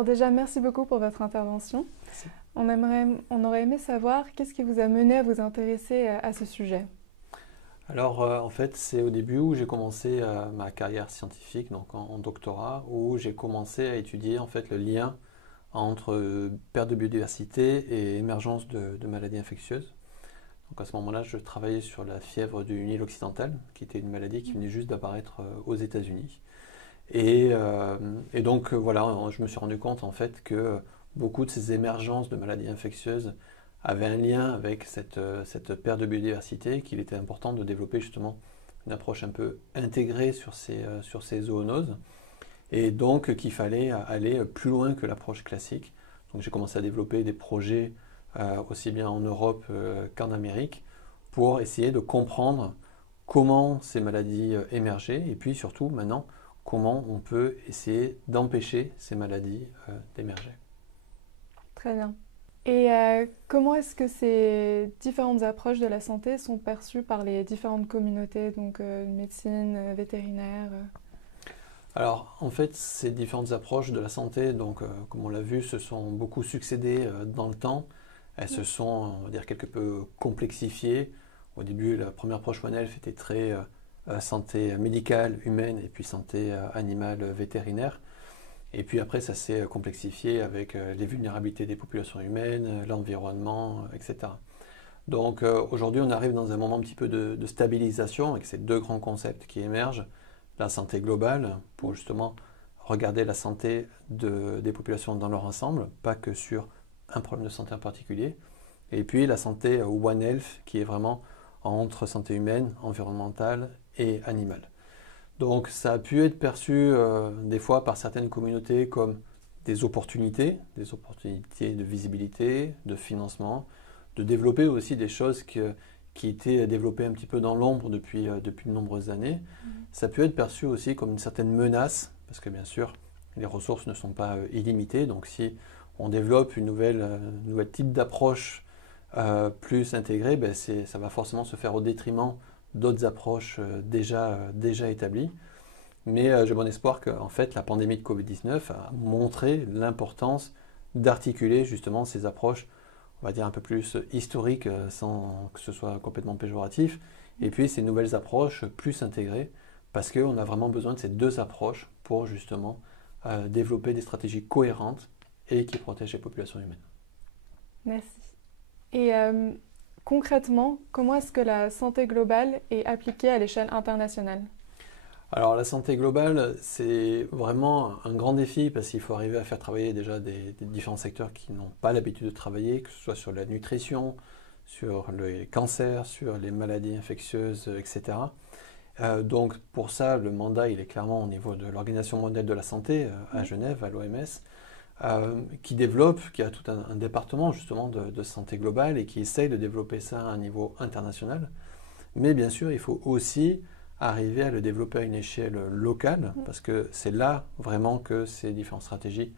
Alors déjà, merci beaucoup pour votre intervention. Merci. On aurait aimé savoir qu'est-ce qui vous a mené à vous intéresser à ce sujet. Alors, en fait, c'est au début où j'ai commencé ma carrière scientifique, donc en doctorat, où j'ai commencé à étudier en fait le lien entre perte de biodiversité et émergence de maladies infectieuses. Donc à ce moment-là, je travaillais sur la fièvre du Nil occidental, qui était une maladie qui venait juste d'apparaître aux États-Unis. Et donc voilà, je me suis rendu compte en fait que beaucoup de ces émergences de maladies infectieuses avaient un lien avec cette perte de biodiversité, qu'il était important de développer justement une approche un peu intégrée sur ces zoonoses, et donc qu'il fallait aller plus loin que l'approche classique. Donc j'ai commencé à développer des projets aussi bien en Europe qu'en Amérique pour essayer de comprendre comment ces maladies émergeaient et puis surtout maintenant comment on peut essayer d'empêcher ces maladies d'émerger. Très bien. Et comment est-ce que ces différentes approches de la santé sont perçues par les différentes communautés, donc médecine, vétérinaire Alors, en fait, ces différentes approches de la santé, donc, comme on l'a vu, se sont beaucoup succédé dans le temps. Elles se sont, on va dire, quelque peu complexifiées. Au début, la première approche One Health était très santé médicale, humaine, et puis santé animale, vétérinaire. Et puis après, ça s'est complexifié avec les vulnérabilités des populations humaines, l'environnement, etc. Donc aujourd'hui, on arrive dans un moment un petit peu de stabilisation avec ces deux grands concepts qui émergent. La santé globale, pour justement regarder la santé des populations dans leur ensemble, pas que sur un problème de santé en particulier. Et puis la santé One Health, qui est vraiment entre santé humaine, environnementale et animale. Donc ça a pu être perçu des fois par certaines communautés comme des opportunités de visibilité, de financement, de développer aussi des choses qui étaient développées un petit peu dans l'ombre depuis de nombreuses années. Ça peut être perçu aussi comme une certaine menace, parce que bien sûr, les ressources ne sont pas illimitées. Donc si on développe une nouvelle type d'approche plus intégrée, ben ça va forcément se faire au détriment d'autres approches déjà établies. Mais j'ai bon espoir que en fait, la pandémie de Covid-19 a montré l'importance d'articuler justement ces approches, on va dire un peu plus historiques, sans que ce soit complètement péjoratif, et puis ces nouvelles approches plus intégrées, parce qu'on a vraiment besoin de ces deux approches pour justement développer des stratégies cohérentes et qui protègent les populations humaines. Merci. Et concrètement, comment est-ce que la santé globale est appliquée à l'échelle internationale? Alors la santé globale, c'est vraiment un grand défi parce qu'il faut arriver à faire travailler déjà des différents secteurs qui n'ont pas l'habitude de travailler, que ce soit sur la nutrition, sur les cancers, sur les maladies infectieuses, etc. Donc pour ça, le mandat, il est clairement au niveau de l'Organisation mondiale de la santé à Genève, à l'OMS, qui a tout un département justement de santé globale et qui essaye de développer ça à un niveau international. Mais bien sûr, il faut aussi arriver à le développer à une échelle locale, parce que c'est là vraiment que ces différentes stratégies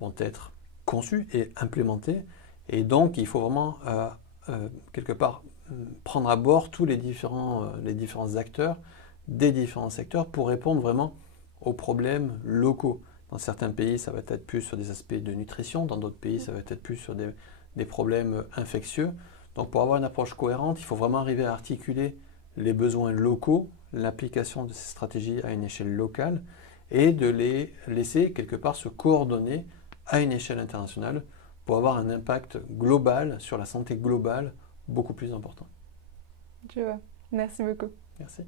vont être conçues et implémentées. Et donc, il faut vraiment, quelque part, prendre à bord tous les différents acteurs des différents secteurs pour répondre vraiment aux problèmes locaux. Dans certains pays, ça va être plus sur des aspects de nutrition, dans d'autres pays, ça va être plus sur des problèmes infectieux. Donc, pour avoir une approche cohérente, il faut vraiment arriver à articuler les besoins locaux, l'application de ces stratégies à une échelle locale et de les laisser quelque part se coordonner à une échelle internationale pour avoir un impact global sur la santé globale beaucoup plus important. Je vois. Merci beaucoup. Merci.